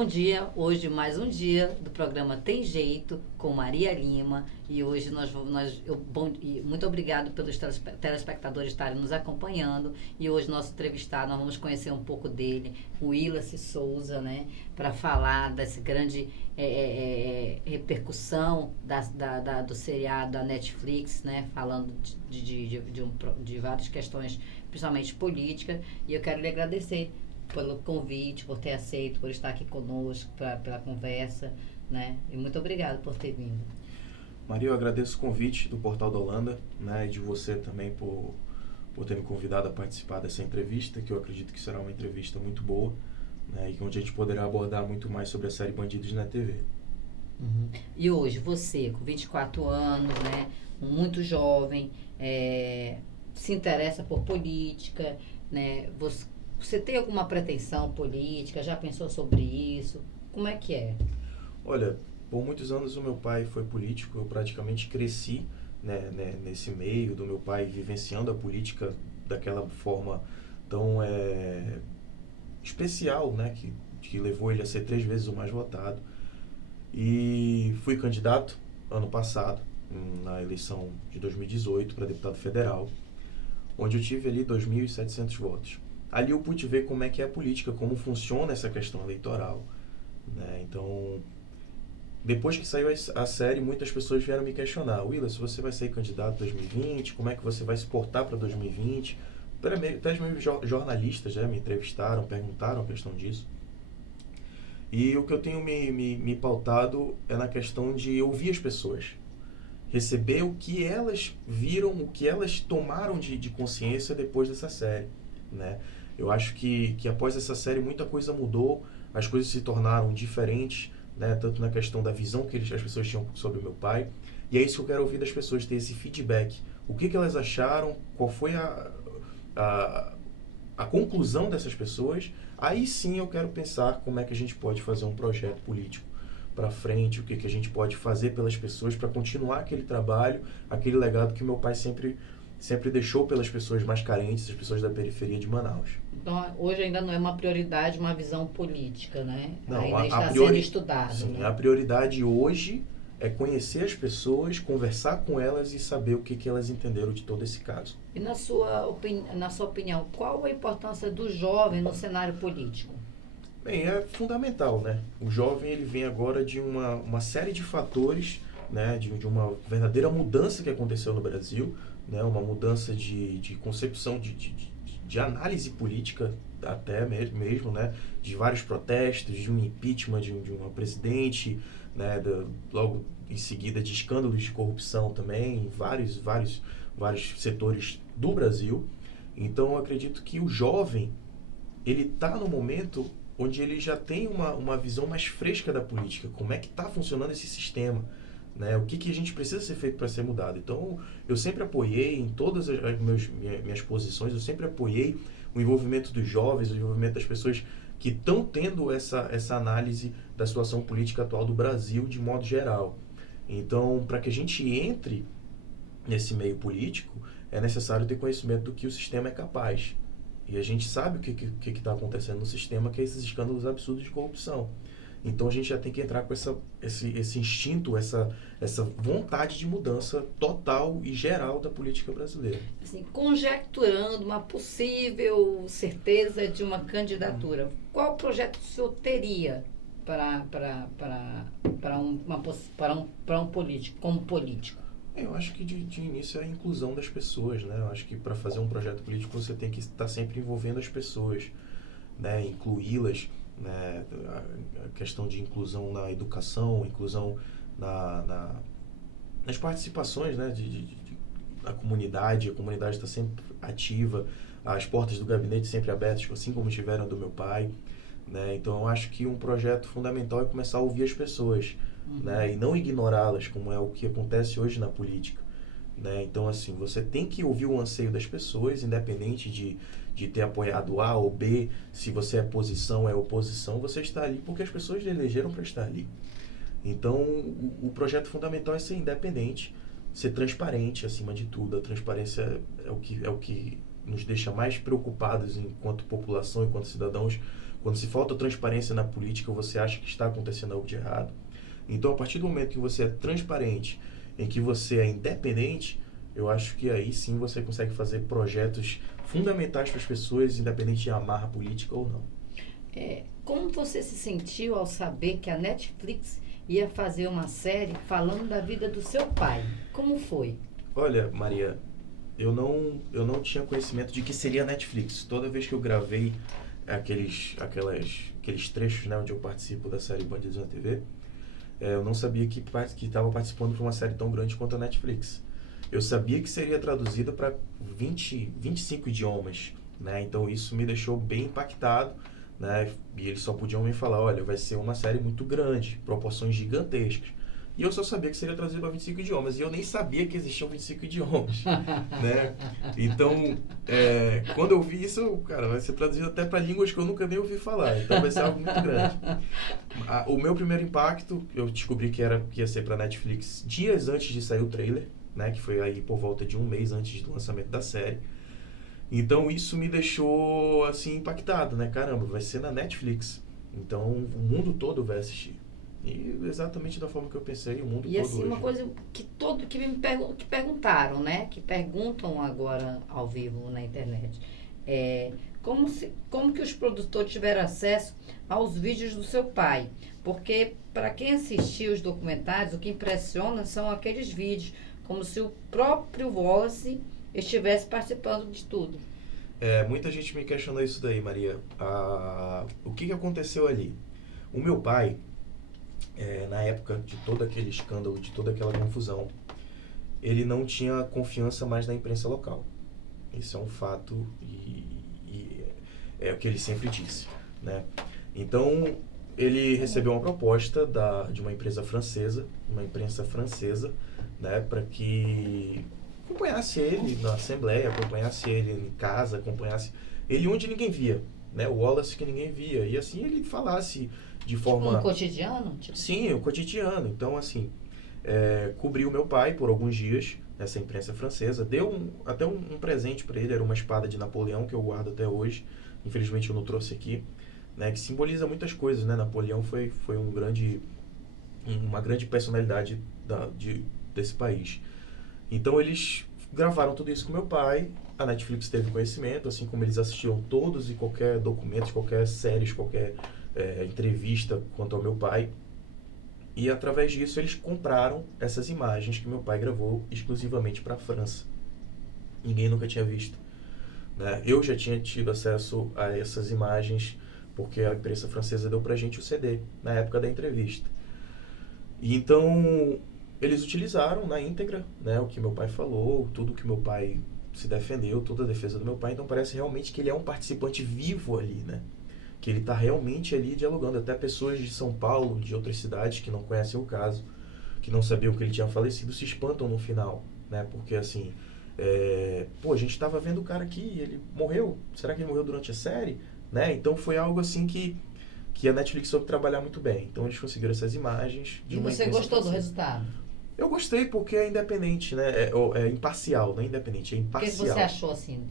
Bom dia, hoje mais um dia do programa Tem Jeito com Maria Lima e hoje muito obrigado pelos telespectadores estarem nos acompanhando e hoje nosso entrevistado, nós vamos conhecer um pouco dele, o Willis Souza, né, para falar dessa grande repercussão do seriado da Netflix, né, falando de várias questões, principalmente política, e eu quero lhe agradecer pelo convite, por ter aceito, por estar aqui conosco, pela conversa, né? E muito obrigado por ter vindo. Maria, eu agradeço o convite do Portal da Holanda, né, e de você também por ter me convidado a participar dessa entrevista, que eu acredito que será uma entrevista muito boa, né, e onde a gente poderá abordar muito mais sobre a série Bandidos na TV. Uhum. E hoje, você, com 24 anos, né, muito jovem, se interessa por política, né? Você tem alguma pretensão política? Já pensou sobre isso? Como é que é? Olha, por muitos anos o meu pai foi político, eu praticamente cresci, né, nesse meio do meu pai vivenciando a política daquela forma tão especial, né, que levou ele a ser 3 vezes o mais votado. E fui candidato ano passado, na eleição de 2018 para deputado federal, onde eu tive ali 2.700 votos. Ali eu pude ver como é que é a política, como funciona essa questão eleitoral, né? Então, depois que saiu a série, muitas pessoas vieram me questionar: Willis, você vai ser candidato em 2020? Como é que você vai se portar para 2020? Até mesmo jornalistas já me entrevistaram, perguntaram a questão disso. E o que eu tenho me pautado é na questão de ouvir as pessoas, receber o que elas viram, o que elas tomaram de consciência depois dessa série, né? Eu acho que após essa série muita coisa mudou, as coisas se tornaram diferentes, né? Tanto na questão da visão que as pessoas tinham sobre o meu pai, e é isso que eu quero ouvir das pessoas, ter esse feedback. O que elas acharam, qual foi a, a conclusão dessas pessoas. Aí sim eu quero pensar como é que a gente pode fazer um projeto político para frente, o que a gente pode fazer pelas pessoas para continuar aquele trabalho, aquele legado que meu pai sempre deixou pelas pessoas mais carentes, as pessoas da periferia de Manaus. Então, hoje ainda não é uma prioridade, uma visão política, né? Não, ainda está sendo estudado. Sim, né? A prioridade hoje é conhecer as pessoas, conversar com elas e saber o que elas entenderam de todo esse caso. E na sua opinião, qual a importância do jovem no cenário político? Bem, é fundamental, né? O jovem ele vem agora de uma série de fatores, né? De uma verdadeira mudança que aconteceu no Brasil, né? Uma mudança de concepção, de análise política até mesmo, né? De vários protestos, de um impeachment de uma presidente, né? Logo em seguida de escândalos de corrupção também em vários setores do Brasil. Então eu acredito que o jovem ele está no momento onde ele já tem uma visão mais fresca da política, como é que está funcionando esse sistema, né? O que a gente precisa ser feito para ser mudado. Então, eu sempre apoiei, em todas as minhas posições, eu sempre apoiei o envolvimento dos jovens, o envolvimento das pessoas que estão tendo essa análise da situação política atual do Brasil de modo geral. Então, para que a gente entre nesse meio político, é necessário ter conhecimento do que o sistema é capaz. E a gente sabe o que está acontecendo no sistema, que é esses escândalos absurdos de corrupção. Então a gente já tem que entrar com esse instinto, essa vontade de mudança total e geral da política brasileira. Assim, conjecturando uma possível certeza de uma candidatura, qual projeto o senhor teria para um político, como político? Eu acho que de início é a inclusão das pessoas, né? Eu acho que para fazer um projeto político você tem que estar sempre envolvendo as pessoas, né? Incluí-las, né? A questão de inclusão na educação, inclusão nas participações, né? Da comunidade. A comunidade está sempre ativa, as portas do gabinete sempre abertas, assim como estiveram do meu pai, né? Então eu acho que um projeto fundamental é começar a ouvir as pessoas, né? E não ignorá-las, como é o que acontece hoje na política, né? Então, assim, você tem que ouvir o anseio das pessoas, independente de ter apoiado A ou B, se você é posição, é oposição, você está ali porque as pessoas lhe elegeram para estar ali. Então, o projeto fundamental é ser independente, ser transparente acima de tudo. A transparência é o que nos deixa mais preocupados enquanto população, enquanto cidadãos, Quando se falta transparência na política, você acha que está acontecendo algo de errado. Então, a partir do momento que você é transparente, em que você é independente, eu acho que aí sim você consegue fazer projetos fundamentais para as pessoas, independente de amar a política ou não. Como você se sentiu ao saber que a Netflix ia fazer uma série falando da vida do seu pai? Como foi? Olha, Maria, eu não tinha conhecimento de que seria a Netflix. Toda vez que eu gravei aqueles trechos, né, onde eu participo da série Bandidos na TV, eu não sabia que estava participando de uma série tão grande quanto a Netflix. Eu sabia que seria traduzida para 25 idiomas, né? Então isso me deixou bem impactado, né? E eles só podiam me falar, olha, vai ser uma série muito grande, proporções gigantescas. E eu só sabia que seria traduzido para 25 idiomas. E eu nem sabia que existiam 25 idiomas, né? Então, quando eu vi isso, cara, vai ser traduzido até para línguas que eu nunca nem ouvi falar. Então vai ser algo muito grande. O meu primeiro impacto, eu descobri que ia ser para Netflix dias antes de sair o trailer, né? Que foi aí por volta de um mês antes do lançamento da série. Então isso me deixou, assim, impactado, né? Caramba, vai ser na Netflix. Então o mundo todo vai assistir. E exatamente da forma que eu pensei, o mundo E todo assim, hoje. uma coisa que perguntaram, né? Que perguntam agora ao vivo na internet. Como que os produtores tiveram acesso aos vídeos do seu pai? Porque para quem assistiu os documentários, o que impressiona são aqueles vídeos, como se o próprio Wallace estivesse participando de tudo. Muita gente me questionou isso daí, Maria. O que aconteceu ali? O meu pai, na época de todo aquele escândalo, de toda aquela confusão, ele não tinha confiança mais na imprensa local. Isso é um fato e é o que ele sempre disse, né? Então, ele recebeu uma proposta de uma empresa francesa, uma imprensa francesa, né, para que acompanhasse ele na Assembleia, acompanhasse ele em casa, acompanhasse ele onde ninguém via, né? O Wallace que ninguém via. E assim ele falasse de forma... Um cotidiano? Sim, o cotidiano. Então, assim, cobriu meu pai por alguns dias nessa imprensa francesa, deu até um presente para ele, era uma espada de Napoleão que eu guardo até hoje, infelizmente eu não trouxe aqui, né, que simboliza muitas coisas, né? Napoleão foi uma grande personalidade desse país. Então eles gravaram tudo isso com meu pai, a Netflix teve conhecimento, assim como eles assistiam todos e qualquer documento, qualquer séries, qualquer entrevista quanto ao meu pai. E através disso eles compraram essas imagens que meu pai gravou exclusivamente para a França. Ninguém nunca tinha visto, né? Eu já tinha tido acesso a essas imagens porque a imprensa francesa deu pra gente o CD na época da entrevista. E então eles utilizaram na íntegra, né, o que meu pai falou, tudo que meu pai se defendeu, toda a defesa do meu pai. Então parece realmente que ele é um participante vivo ali, né? Que ele está realmente ali dialogando. Até pessoas de São Paulo, de outras cidades que não conhecem o caso, que não sabiam que ele tinha falecido, se espantam no final, né? Porque assim, a gente estava vendo o cara aqui, ele morreu. Será que ele morreu durante a série? Né? Então foi algo assim que a Netflix soube trabalhar muito bem. Então eles conseguiram essas imagens de uma E você gostou do resultado? Eu gostei porque é independente, né? É imparcial, não é independente, é O que imparcial. você achou assim?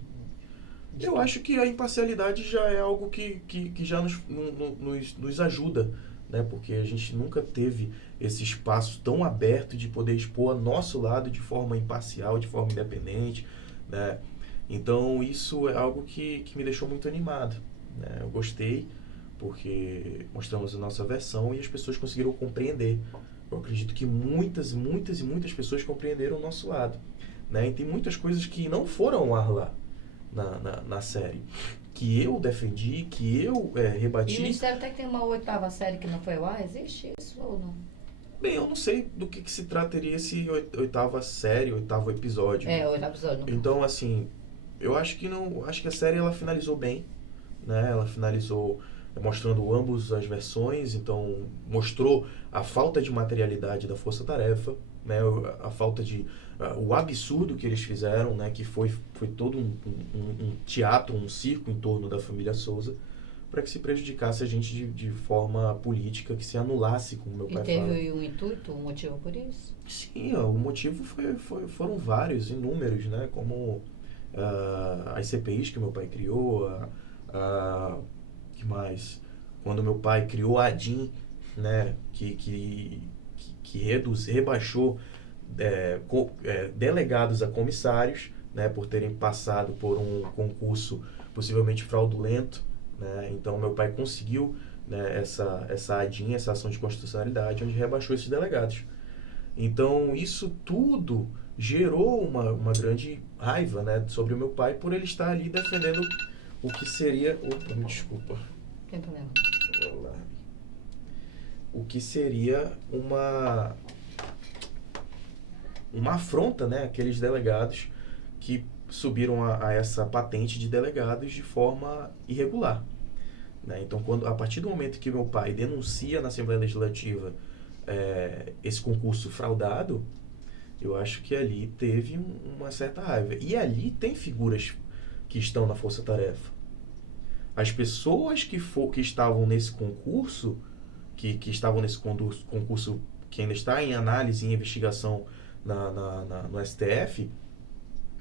Eu acho que a imparcialidade já é algo que já nos ajuda, né? Porque a gente nunca teve esse espaço tão aberto de poder expor nosso lado de forma imparcial, de forma independente, né? Então isso é algo que me deixou muito animado, né? Eu gostei porque mostramos a nossa versão e as pessoas conseguiram compreender. Eu acredito que muitas e muitas pessoas compreenderam o nosso lado, né? E tem muitas coisas que não foram ao ar lá na série, que eu defendi, que eu rebati. E o Ministério até que tem uma 8ª série que não foi ao ar, existe isso ou não? Bem, eu não sei do que se trataria esse 8ª série, 8º episódio. O 8º episódio. Então, assim, eu acho que não, acho que a série ela finalizou bem, né? Ela finalizou mostrando ambos as versões, então mostrou a falta de materialidade da Força Tarefa, né? A falta de o absurdo que eles fizeram, né? Que foi todo um teatro, um circo em torno da família Souza, para que se prejudicasse a gente de forma política, que se anulasse, como meu pai fala. E teve um intuito, um motivo por isso? Sim, o motivo foram vários, inúmeros, né? Como as CPIs que meu pai criou, que mais? Quando meu pai criou a ADIM, né, rebaixou delegados a comissários, né, por terem passado por um concurso possivelmente fraudulento, né? Então meu pai conseguiu, né, essa ADIM, essa ação de constitucionalidade, onde rebaixou esses delegados. Então isso tudo gerou uma grande raiva, né, sobre o meu pai por ele estar ali defendendo o que seria... Opa, me desculpa. Tem problema. O que seria uma afronta, né, àqueles delegados que subiram a essa patente de delegados de forma irregular, né? Então, a partir do momento que meu pai denuncia na Assembleia Legislativa esse concurso fraudado, eu acho que ali teve uma certa raiva. E ali tem figuras que estão na Força Tarefa. As pessoas que estavam nesse concurso, que estavam nesse concurso que ainda está em análise e investigação no STF,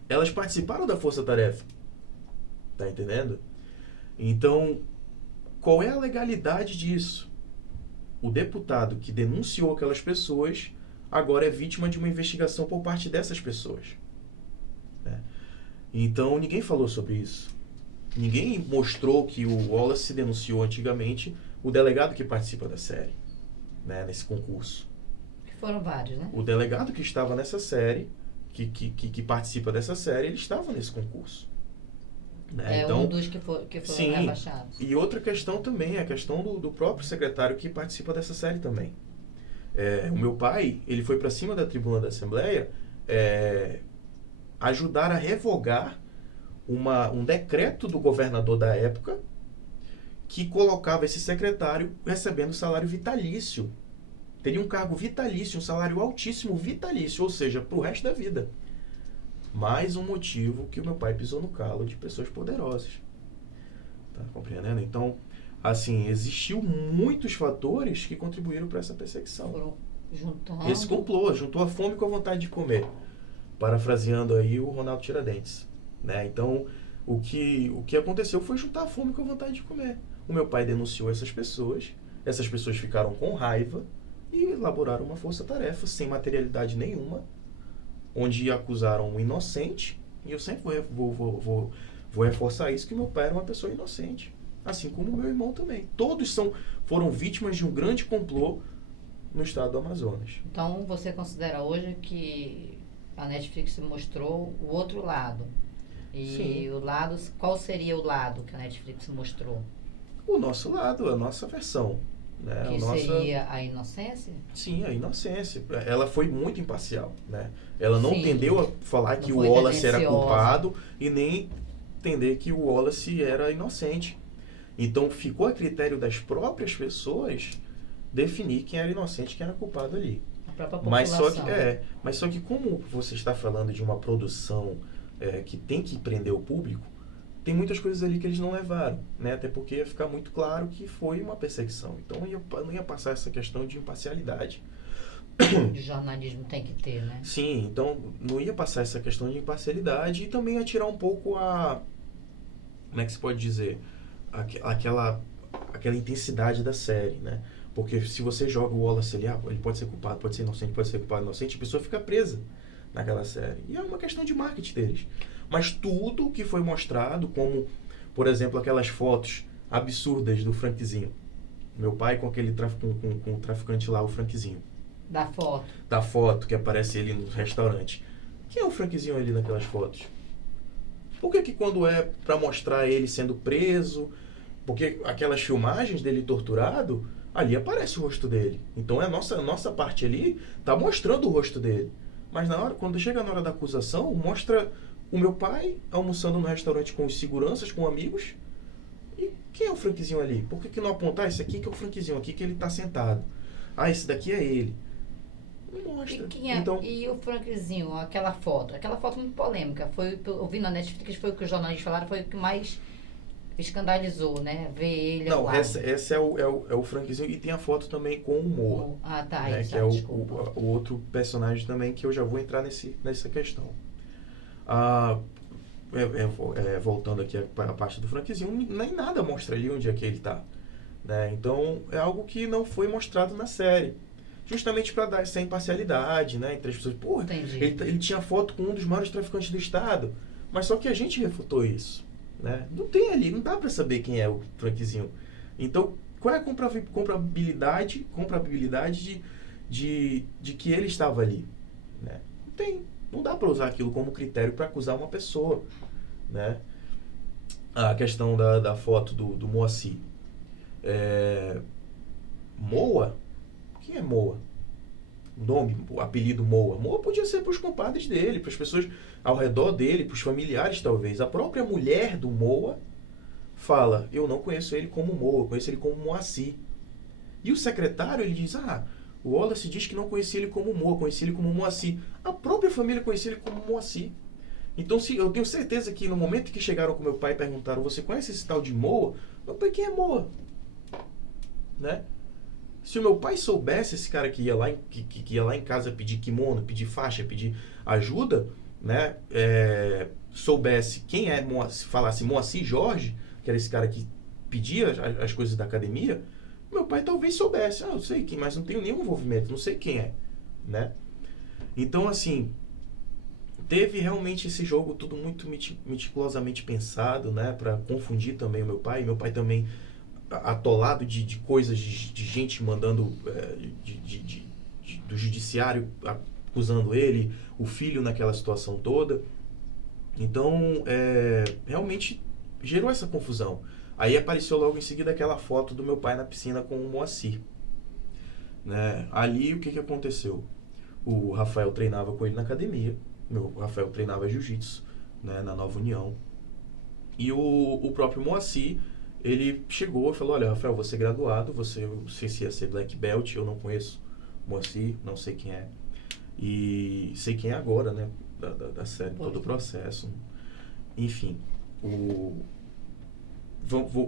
elas participaram da Força Tarefa. Tá entendendo? Então, qual é a legalidade disso? O deputado que denunciou aquelas pessoas agora é vítima de uma investigação por parte dessas pessoas, né? Então, ninguém falou sobre isso. Ninguém mostrou que o Wallace denunciou antigamente o delegado que participa da série, né, nesse concurso. Foram vários, né? O delegado que estava nessa série, que participa dessa série, ele estava nesse concurso, né? Então, um dos que foram sim, rebaixados. E outra questão também é a questão do próprio secretário que participa dessa série também. O meu pai, ele foi para cima da tribuna da Assembleia ajudar a revogar um decreto do governador da época que colocava esse secretário recebendo salário vitalício. Teria um cargo vitalício, um salário altíssimo vitalício, ou seja, para o resto da vida. Mais um motivo que o meu pai pisou no calo de pessoas poderosas. Tá compreendendo? Então, assim, existiu muitos fatores que contribuíram para essa perseguição. Foram juntando. Esse complô juntou a fome com a vontade de comer. Parafraseando aí o Ronaldo Tiradentes, né? Então, o que aconteceu foi juntar a fome com a vontade de comer. O meu pai denunciou essas pessoas ficaram com raiva e elaboraram uma força-tarefa sem materialidade nenhuma, onde acusaram um inocente, e eu sempre vou reforçar isso, que meu pai era uma pessoa inocente, assim como meu irmão também. Todos foram vítimas de um grande complô no estado do Amazonas. Então, você considera hoje que a Netflix mostrou o outro lado? E Sim. o lado, qual seria o lado que a Netflix mostrou? O nosso lado, a nossa versão, né? Que seria a inocência? Sim, a inocência. Ela foi muito imparcial, né? Ela não Sim. tendeu a falar que o Wallace era culpado e nem entender que o Wallace era inocente. Então ficou a critério das próprias pessoas definir quem era inocente e quem era culpado ali. A própria população. Mas só que como você está falando de uma produção que tem que prender o público, tem muitas coisas ali que eles não levaram, né? Até porque ia ficar muito claro que foi uma perseguição. Então não ia passar essa questão de imparcialidade. O jornalismo tem que ter, né? Sim, então não ia passar essa questão de imparcialidade e também ia tirar um pouco como é que se pode dizer? Aquela intensidade da série, né? Porque se você joga o Wallace ali, ele pode ser culpado, pode ser inocente, pode ser culpado, inocente, a pessoa fica presa naquela série. E é uma questão de marketing deles. Mas tudo que foi mostrado, como, por exemplo, aquelas fotos absurdas do Frankzinho. Meu pai com aquele com o traficante lá, o Frankzinho. Da foto que aparece ele no restaurante. Quem é o Frankzinho ali naquelas fotos? Por que quando é para mostrar ele sendo preso, porque aquelas filmagens dele torturado, ali aparece o rosto dele. Então a nossa parte ali tá mostrando o rosto dele. Mas quando chega na hora da acusação, mostra o meu pai almoçando no restaurante com os seguranças, com amigos. E quem é o Frankzinho ali? Por que não apontar esse aqui que é o Frankzinho, aqui que ele tá sentado? Esse daqui é ele. Não mostra. E o Frankzinho, aquela foto muito polêmica, ouvindo na Netflix, foi o que os jornalistas falaram, foi o que mais escandalizou, né? Ver ele ao lado. Esse é o Frankzinho, e tem a foto também com o Moa. Né? Isso, que é o outro personagem também, que eu já vou entrar nessa questão. voltando aqui a parte do Frankzinho, nem nada mostra ali onde é que ele tá, né? Então é algo que não foi mostrado na série, justamente para dar essa imparcialidade, né, entre as pessoas. Porra, ele tinha foto com um dos maiores traficantes do estado, mas só que a gente refutou isso, né? Não tem ali, não dá para saber quem é o Frankzinho. Então qual é a comprabilidade de que ele estava ali, né? Não tem. Não dá para usar aquilo como critério para acusar uma pessoa, né? A questão da foto do Moacir. Moa? Quem é Moa? O nome, o apelido Moa. Moa podia ser para os compadres dele, para as pessoas ao redor dele, para os familiares talvez. A própria mulher do Moa fala, eu não conheço ele como Moa, eu conheço ele como Moacir. E o secretário, ele diz, o Wallace diz que não conhecia ele como Moa, conhecia ele como Moacir. A própria família conhecia ele como Moacir. Então, eu tenho certeza que no momento que chegaram com meu pai e perguntaram, você conhece esse tal de Moa? Meu pai, quem é Moa? Né? Se o meu pai soubesse, esse cara que ia lá em casa pedir kimono, pedir faixa, pedir ajuda, né? Soubesse quem é Moacir, falasse Moacir Jorge, que era esse cara que pedia as coisas da academia, meu pai talvez soubesse, eu sei quem, mas não tenho nenhum envolvimento, não sei quem é, né? Então, assim, teve realmente esse jogo tudo muito meticulosamente pensado, né? Pra confundir também o meu pai. Meu pai também atolado de coisas, de gente mandando do judiciário acusando ele, o filho naquela situação toda. Então, realmente gerou essa confusão. Aí apareceu logo em seguida aquela foto do meu pai na piscina com o Moacir, né? Ali o que aconteceu? O Rafael treinava com ele na academia, o Rafael treinava jiu-jitsu, né, na Nova União, e o próprio Moacir, ele chegou e falou, olha, Rafael, você é graduado, você não sei se ia ser Black Belt, eu não conheço Moacir, não sei quem é, e sei quem é agora, né, da série, todo o processo, enfim,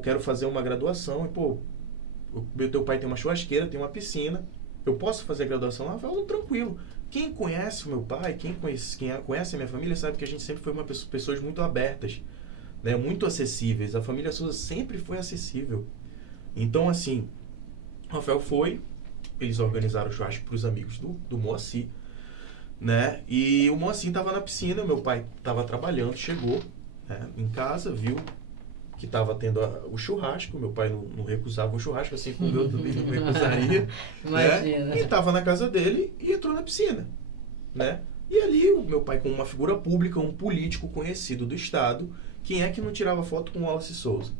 quero fazer uma graduação, e meu teu pai tem uma churrasqueira, tem uma piscina, eu posso fazer a graduação lá? Rafael, tranquilo. Quem conhece o meu pai, quem conhece a minha família, sabe que a gente sempre foi pessoas muito abertas, né, muito acessíveis. A família Souza sempre foi acessível. Então, assim, o Rafael foi, eles organizaram o churrasco para os amigos do Moacir, né, e o Moacir estava na piscina, meu pai estava trabalhando, chegou, né, em casa, viu que estava tendo o churrasco, meu pai não recusava o churrasco, assim como eu também não recusaria, né? E estava na casa dele e entrou na piscina, né? E ali o meu pai, como uma figura pública, um político conhecido do estado, quem é que não tirava foto com o Wallace Souza,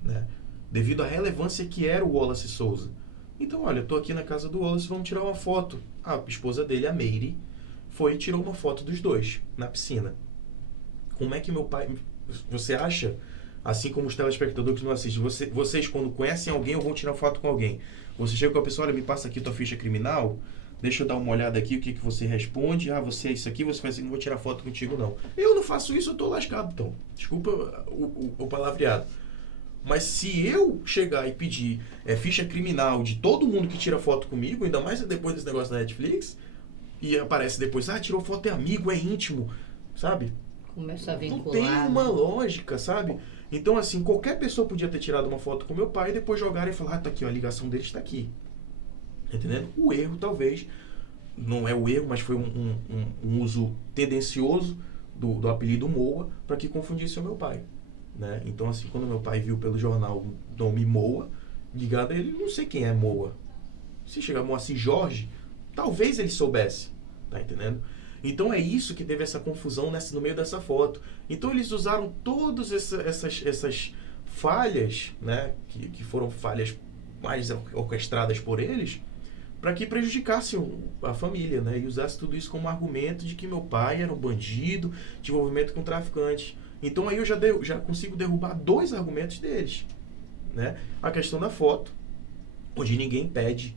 né? Devido à relevância que era o Wallace Souza. Então, olha, estou aqui na casa do Wallace, vamos tirar uma foto. A esposa dele, a Meire, foi e tirou uma foto dos dois na piscina. Como é que meu pai... Você acha... Assim como os telespectadores que não assistem, vocês quando conhecem alguém ou vão tirar foto com alguém, você chega com a pessoa, olha, me passa aqui tua ficha criminal, deixa eu dar uma olhada aqui, o que você responde, você é isso aqui, você faz assim, não vou tirar foto contigo não. Eu não faço isso, eu tô lascado, então. Desculpa o palavreado. Mas se eu chegar e pedir ficha criminal de todo mundo que tira foto comigo, ainda mais depois desse negócio da Netflix, e aparece depois, tirou foto, é amigo, é íntimo, sabe? Começa a vincular. Não tem uma lógica, sabe? Então, assim, qualquer pessoa podia ter tirado uma foto com meu pai e depois jogar e falar, tá aqui, ó, a ligação dele está aqui. Entendendo? O erro, talvez, não é o erro, mas foi um uso tendencioso do apelido Moa para que confundisse o meu pai, né? Então, assim, quando meu pai viu pelo jornal o nome Moa, ligado a ele, não sei quem é Moa. Se chegar Moacir Jorge, talvez ele soubesse, tá entendendo? Então é isso que teve essa confusão no meio dessa foto. Então eles usaram todas essas falhas, né, que foram falhas mais orquestradas por eles, para que prejudicassem a família, né, e usasse tudo isso como argumento de que meu pai era um bandido, de envolvimento com traficantes. Então aí eu já consigo derrubar dois argumentos deles, né? A questão da foto, onde ninguém pede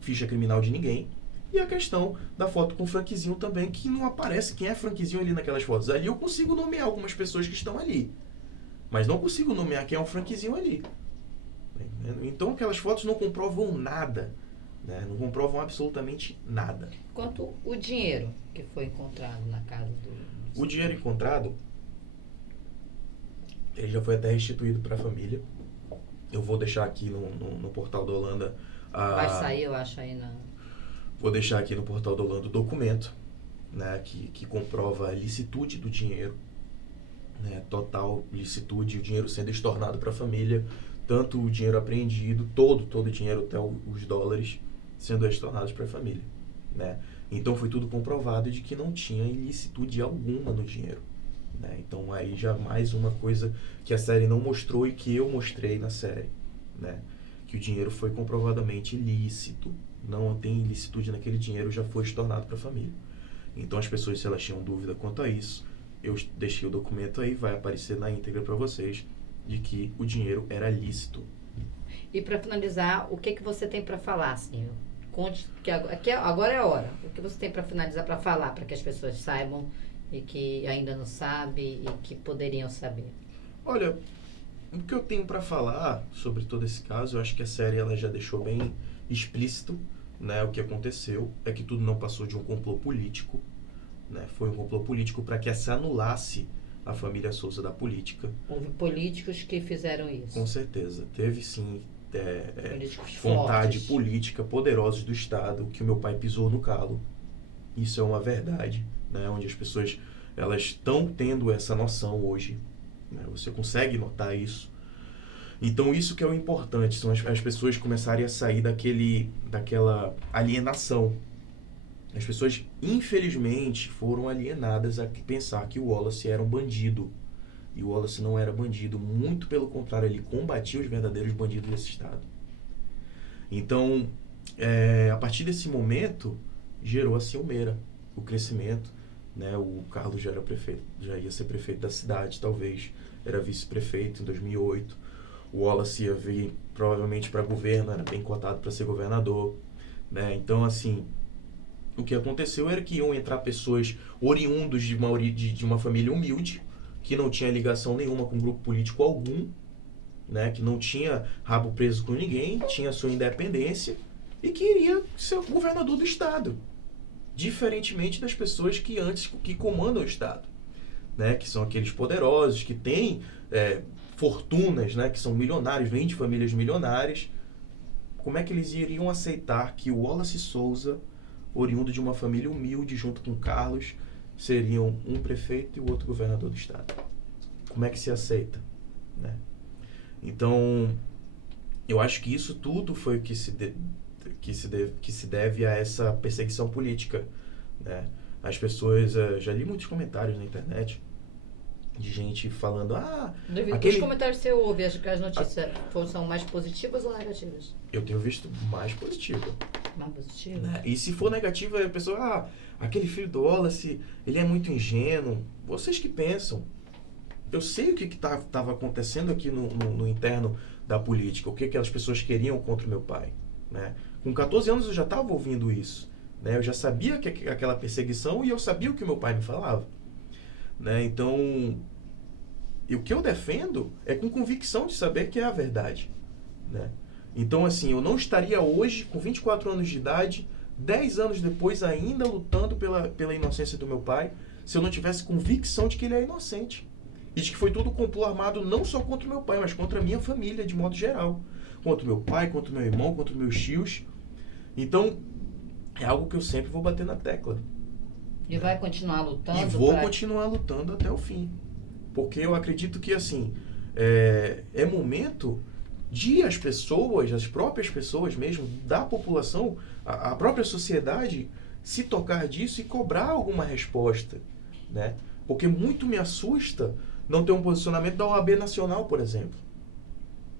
ficha criminal de ninguém, e a questão da foto com o Frankzinho também, que não aparece quem é Frankzinho ali naquelas fotos. Ali eu consigo nomear algumas pessoas que estão ali, mas não consigo nomear quem é o Frankzinho ali. Então aquelas fotos não comprovam nada, né? Não comprovam absolutamente nada. Quanto o dinheiro que foi encontrado na casa do... O dinheiro encontrado Ele já foi até restituído para a família. Eu vou deixar aqui no portal da Holanda. Vai sair, eu acho, aí na... Vou deixar aqui no portal da Holanda o documento, né, que comprova a licitude do dinheiro, né, total licitude, o dinheiro sendo estornado para a família, tanto o dinheiro apreendido, todo o dinheiro, até os dólares, sendo estornados para a família, né. Então foi tudo comprovado de que não tinha ilicitude alguma no dinheiro, né. Então aí já mais uma coisa que a série não mostrou e que eu mostrei na série, né, que o dinheiro foi comprovadamente ilícito, não tem ilicitude naquele dinheiro, já foi estornado para a família. Então as pessoas, se elas tinham dúvida quanto a isso, eu deixei o documento aí, vai aparecer na íntegra para vocês, de que o dinheiro era lícito. E para finalizar, o que você tem para falar, senhor? Conte, que agora é a hora. O que você tem para finalizar, para falar, para que as pessoas saibam e que ainda não sabem e que poderiam saber? Olha, o que eu tenho para falar sobre todo esse caso, eu acho que a série ela já deixou bem explícito, né, o que aconteceu é que tudo não passou de um complô político, né, foi um complô político para que se anulasse a família Souza da política. Houve políticos que fizeram isso. Com certeza, teve sim políticos vontade fortes. política poderosos do Estado, que o meu pai pisou no calo. Isso é uma verdade, né, onde as pessoas elas estão tendo essa noção hoje, né, você consegue notar isso. Então isso que é o importante, são as pessoas começarem a sair daquela alienação. As pessoas, infelizmente, foram alienadas a pensar que o Wallace era um bandido. E o Wallace não era bandido, muito pelo contrário, ele combatia os verdadeiros bandidos desse estado. Então, a partir desse momento, gerou a ciumeira, o crescimento, né? O Carlos já era prefeito, já ia ser prefeito da cidade, talvez, era vice-prefeito em 2008. O Wallace ia vir provavelmente para governo, era bem cotado para ser governador, né? Então, assim, o que aconteceu era que iam entrar pessoas oriundos de uma família humilde, que não tinha ligação nenhuma com grupo político algum, né? Que não tinha rabo preso com ninguém, tinha sua independência e queria ser governador do estado, diferentemente das pessoas que comandam o estado, né? Que são aqueles poderosos que têm fortunas, né, que são milionários, vêm de famílias milionárias. Como é que eles iriam aceitar que o Wallace Souza, oriundo de uma família humilde, junto com Carlos, seriam um prefeito e o outro governador do estado? Como é que se aceita, né? Então, eu acho que isso tudo foi o que se deve a essa perseguição política, né? As pessoas, já li muitos comentários na internet de gente falando, Os comentários que você ouve, acho que as notícias são mais positivas ou negativas? Eu tenho visto mais positiva. Mais positiva? Né? E se for negativa, a pessoa, aquele filho do Wallace, ele é muito ingênuo. Vocês que pensam. Eu sei o que estava acontecendo aqui no interno da política, o que aquelas pessoas queriam contra o meu pai, né? Com 14 anos eu já estava ouvindo isso, né? Eu já sabia que aquela perseguição e eu sabia o que o meu pai me falava, né? Então, o que eu defendo é com convicção de saber que é a verdade, né? Então, assim, eu não estaria hoje, com 24 anos de idade, 10 anos depois, ainda lutando pela inocência do meu pai, se eu não tivesse convicção de que ele é inocente. E de que foi tudo complô armado não só contra o meu pai, mas contra a minha família, de modo geral. Contra o meu pai, contra o meu irmão, contra os meus tios. Então, é algo que eu sempre vou bater na tecla. E vai continuar lutando? E vou continuar lutando até o fim. Porque eu acredito que, assim, é momento de as pessoas, as próprias pessoas mesmo, da população, a própria sociedade, se tocar disso e cobrar alguma resposta, né? Porque muito me assusta não ter um posicionamento da OAB Nacional, por exemplo.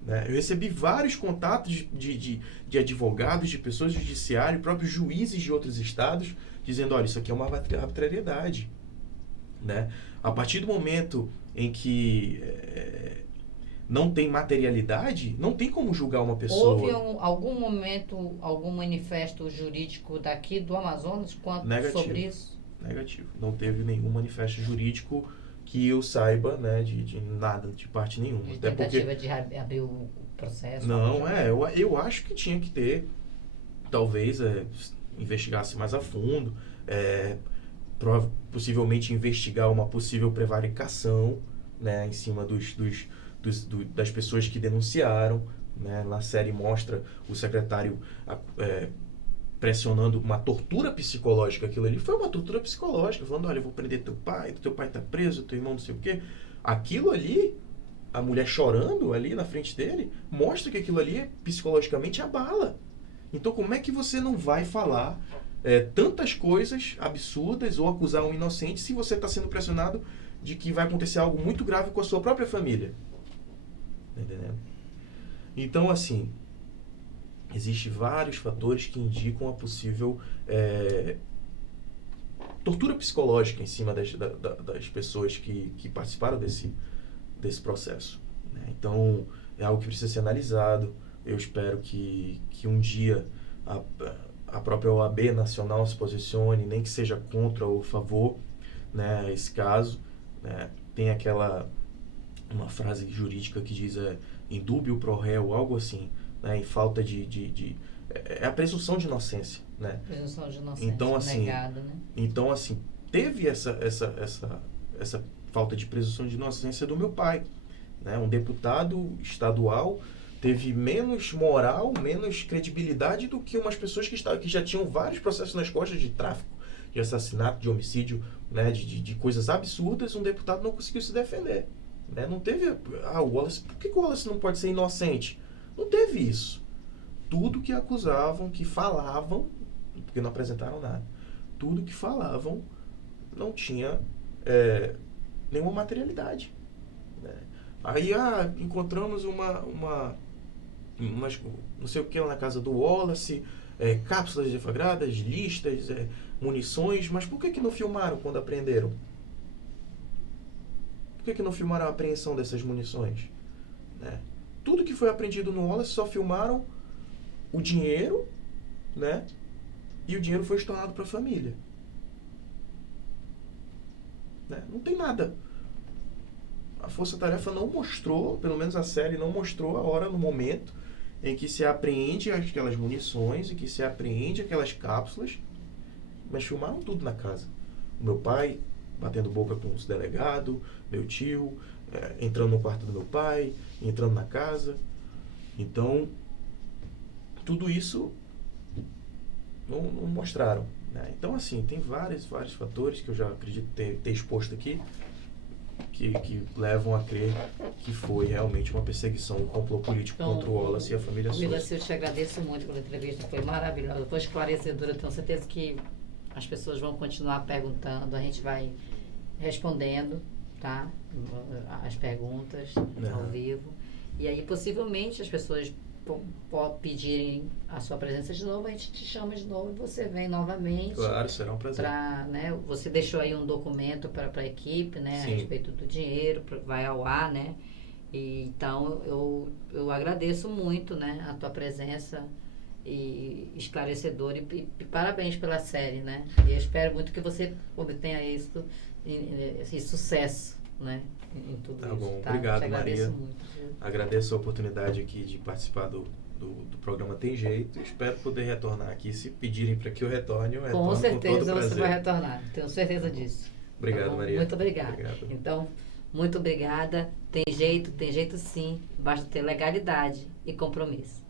Né? Eu recebi vários contatos de advogados, de pessoas do judiciário, próprios juízes de outros estados, dizendo, olha, isso aqui é uma arbitrariedade. Né? A partir do momento em que não tem materialidade, não tem como julgar uma pessoa. Houve algum momento, algum manifesto jurídico daqui do Amazonas sobre isso? Negativo. Não teve nenhum manifesto jurídico que eu saiba, né, de nada, de parte nenhuma. De tentativa de abrir o processo? Não, eu acho que tinha que ter, talvez, investigasse mais a fundo, possivelmente investigar uma possível prevaricação, né, em cima das pessoas que denunciaram, né? Na série mostra o secretário pressionando uma tortura psicológica. Aquilo ali foi uma tortura psicológica, falando, olha, eu vou prender teu pai tá preso, teu irmão não sei o quê. Aquilo ali, a mulher chorando ali na frente dele, mostra que aquilo ali psicologicamente abala. Então como é que você não vai falar tantas coisas absurdas ou acusar um inocente se você está sendo pressionado de que vai acontecer algo muito grave com a sua própria família? Tá entendendo? Então, assim, existem vários fatores que indicam a possível tortura psicológica em cima das pessoas que participaram desse processo, né? Então, é algo que precisa ser analisado. Eu espero que um dia a própria OAB nacional se posicione, nem que seja contra ou a favor, né, esse caso, né? Tem uma frase jurídica que diz indúbio pro réu, algo assim, né? Em falta é a presunção de inocência, né? Presunção de inocência, então, assim, negado, né? Então, assim, teve essa falta de presunção de inocência do meu pai, né? Um deputado estadual teve menos moral, menos credibilidade do que umas pessoas que já tinham vários processos nas costas de tráfico, de assassinato, de homicídio, né? de coisas absurdas. Um deputado não conseguiu se defender, né? Não teve... o Wallace... Por que o Wallace não pode ser inocente? Não teve isso. Tudo que acusavam, que falavam, porque não apresentaram nada, tudo que falavam não tinha nenhuma materialidade, né? Aí encontramos umas não sei o que lá na casa do Wallace, cápsulas deflagradas, listas, munições, mas por que não filmaram quando apreenderam? Por que não filmaram a apreensão dessas munições, né? Tudo que foi apreendido no Wallace só filmaram o dinheiro, né? E o dinheiro foi estornado para a família, né? Não tem nada. A Força-Tarefa não mostrou, pelo menos a série não mostrou a hora, no momento em que se apreende aquelas munições, em que se apreende aquelas cápsulas, mas filmaram tudo na casa. O meu pai batendo boca com os delegados, meu tio entrando no quarto do meu pai, entrando na casa. Então, tudo isso não mostraram, né? Então, assim, tem vários fatores que eu já acredito ter exposto aqui, que levam a crer que foi realmente uma perseguição, um complô político contra o Wallace e a família Souza. Wallace, eu te agradeço muito pela entrevista, foi maravilhosa, foi esclarecedora. Tenho certeza que as pessoas vão continuar perguntando, a gente vai respondendo, tá? As perguntas ao vivo. E aí, possivelmente, as pessoas pedirem a sua presença de novo, a gente te chama de novo e você vem novamente. Claro, será um prazer. Né, você deixou aí um documento para a equipe, né, a respeito do dinheiro, vai ao ar, né? E, então, eu agradeço muito, né, a tua presença e esclarecedora e parabéns pela série, né? E eu espero muito que você obtenha êxito e sucesso, né? Em tudo isso. Bom, tá? obrigado, Maria. Muito. Agradeço a oportunidade aqui de participar do programa Tem Jeito. Espero poder retornar aqui. Se pedirem para que eu retorne, eu retorno com certeza com todo você vai retornar. Tenho certeza disso. Obrigado, tá, Maria. Muito obrigada. Então, muito obrigada. Tem jeito sim. Basta ter legalidade e compromisso.